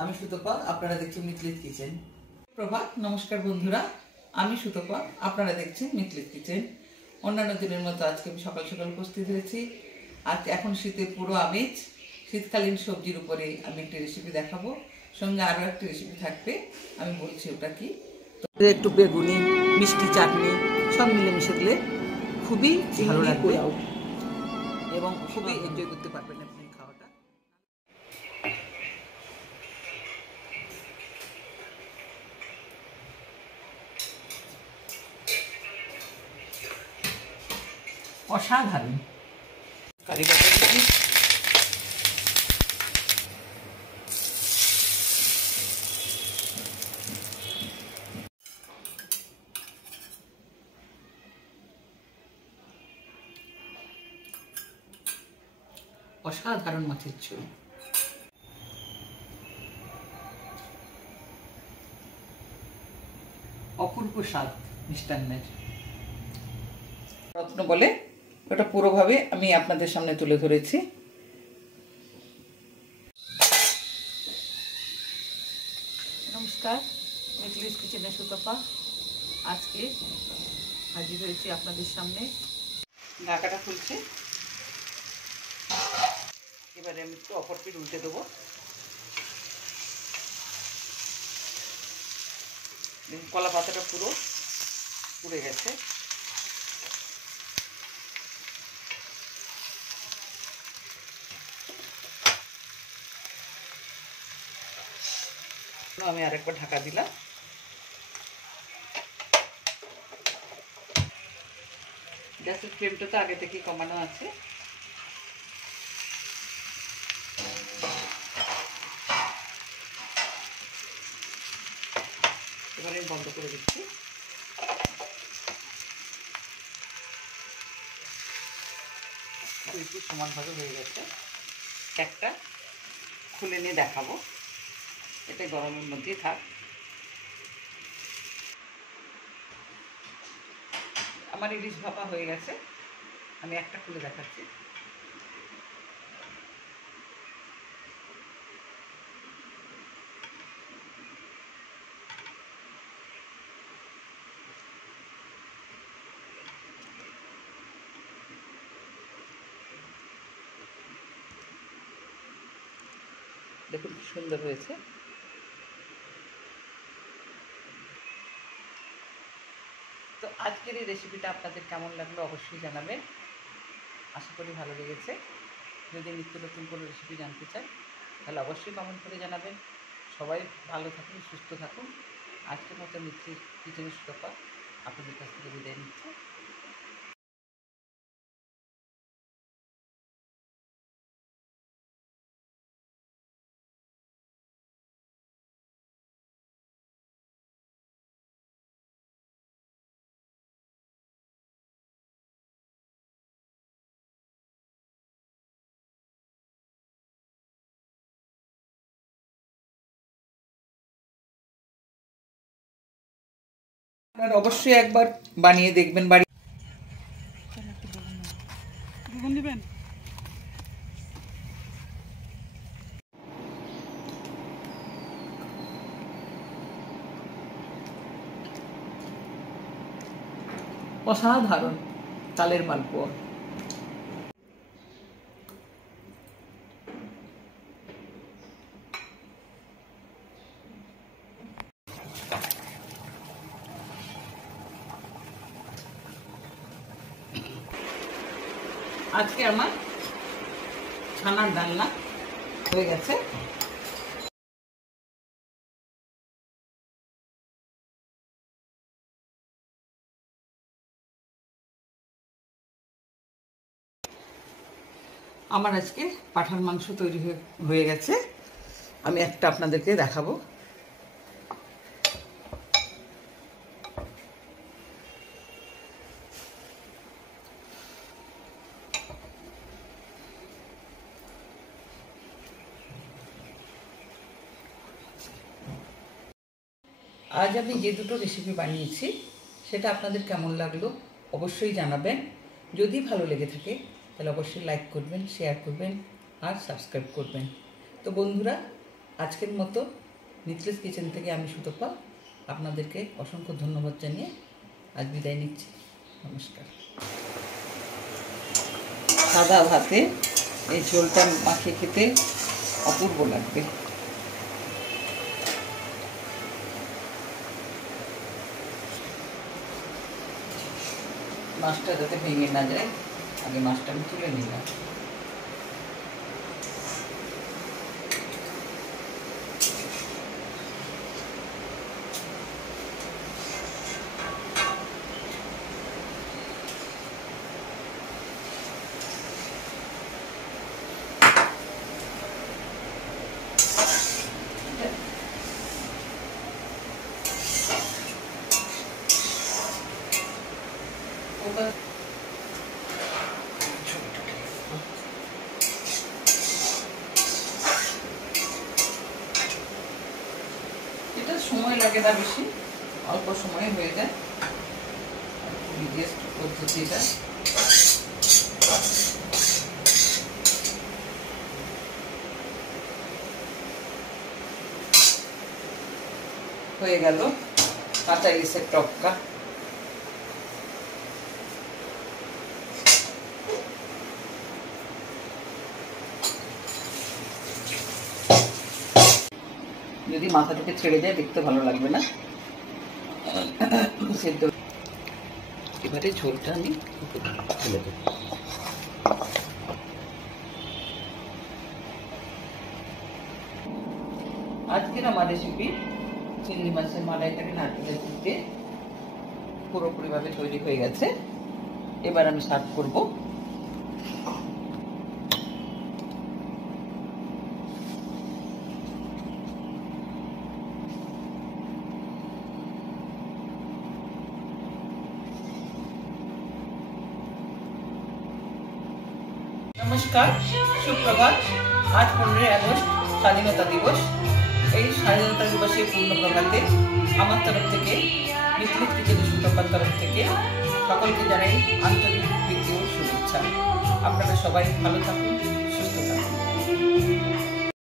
আমি সুতপা, আপনারা দেখছেন মিতলিত কিচেন। প্রভাত, নমস্কার বন্ধুরা, আমি সুতপা, আপনারা দেখছেন মিতলিত কিচেন। অন্যান্য দিনের মতো আজকে আমি সকাল সকাল উপস্থিত হয়েছি। আজ এখন শীতের পুরো আমেজ, শীতকালীন সবজির উপরে আমি একটি রেসিপি দেখাবো, সঙ্গে আরও একটি রেসিপি থাকবে, আমি বলছি ওটা কি। তো একটু বেগুনি, মিষ্টি চাটনি সব মিলেমিশে দিলে খুবই ভালো লাগবে এবং খুবই এনজয় করতে পারবেন আপনি খাওয়াটা। অসাধারণ কারি পাতা দিচ্ছি, অসাধারণ মাছের ঝোল, অপূর্ব স্বাদ মিষ্টান্নের রত্ন বলে ওটা পুরোভাবে আমি আপনাদের সামনে তুলে ধরেছি। নমস্কার, মিতলিত কিচেনে সুতপা আজকে হাজির হয়েছি আপনাদের সামনে। ঢাকাটা খুলছে, এবারে আমি একটু অপর পিঠ উল্টে দেবো। কলা পাতাটা পুরো পুড়ে গেছে। আমি আরেকবার ঢাকা দিলাম। গ্যাসের ফ্লেমটা তো আগে থেকেই কমানো আছে। এবারে আমি বন্ধ করে দিচ্ছি। দুইটি সমানভাবে হয়ে গেছে। একটা খুলে নিয়ে দেখাবো, এটা গরমের মধ্যেই থাক। আমার ইলিশ ভাপা হয়ে গেছে, আমি একটা খুলে দেখাচ্ছি। দেখুন কি সুন্দর হয়েছে। তো আজকের এই রেসিপিটা আপনাদের কেমন লাগলো অবশ্যই জানাবেন। আশা করি ভালো লেগেছে। যদি নিত্য নতুন কোনো রেসিপি জানতে চান তাহলে অবশ্যই কমেন্ট করে জানাবেন। সবাই ভালো থাকুন, সুস্থ থাকুন। আজকের মতো মিতলিত কিচেনের সুতপা আপনাদের কাছ থেকে বিদায় নিচ্ছি। আপনারা অবশ্যই একবার বানিয়ে দেখবেন। বাড়ি অসাধারণ তালের মালপোয়া। আজকে আমার ছানার ডালনা হয়ে গেছে। আমার আজকে পাঁঠার মাংস তৈরি হয়ে গেছে। আমি একটা আপনাদেরকে দেখাবো। আজ আমি যে দুটো রেসিপি বানিয়েছি সেটা আপনাদের কেমন লাগলো অবশ্যই জানাবেন। যদি ভালো লেগে থাকে তাহলে অবশ্যই লাইক করবেন, শেয়ার করবেন আর সাবস্ক্রাইব করবেন। তো বন্ধুরা, আজকের মতো মিথিলাস কিচেন থেকে আমি সুতপা আপনাদেরকে অসংখ্য ধন্যবাদ জানিয়ে আজ বিদায় নিচ্ছি। নমস্কার। সাদা ভাতে এই ঝোলটা মাখিয়ে খেতে অপূর্ব লাগবে। মাছটা যাতে ভেঙে না যায়, আগে মাছটা আমি তুলে নিলাম। এটা সময় লাগে না বেশি, অল্প সময়ে হয়ে যায়। ইজিয়েস্ট পদ্ধতি এটা। হয়ে গেল কাঁচা ইলিশের টক্কা। যদি মাথা থেকে ছেড়ে যায় দেখতে ভালো লাগবে না। সেদ্ধ এবারে ঝোলটা আমি ফেলে দেব। আজকের আমার রেসিপি চিংড়ি মাছের মালাইকারি নারকেলের দুধ দিয়ে পুরোপুরিভাবে তৈরি হয়ে গেছে। এবার আমি সার্ভ করব। নমস্কার, সুপ্রভাত। আজ 15 আগস্ট স্বাধীনতা দিবস। এই স্বাধীনতা দিবসের পূর্ণ প্রভাতে আমার তরফ থেকে, মিথিলাস কিচেনের সুতপার তরফ থেকে সকলকে জানাই আন্তরিক প্রীতি ও শুভেচ্ছা। আপনারা সবাই ভালো থাকুন,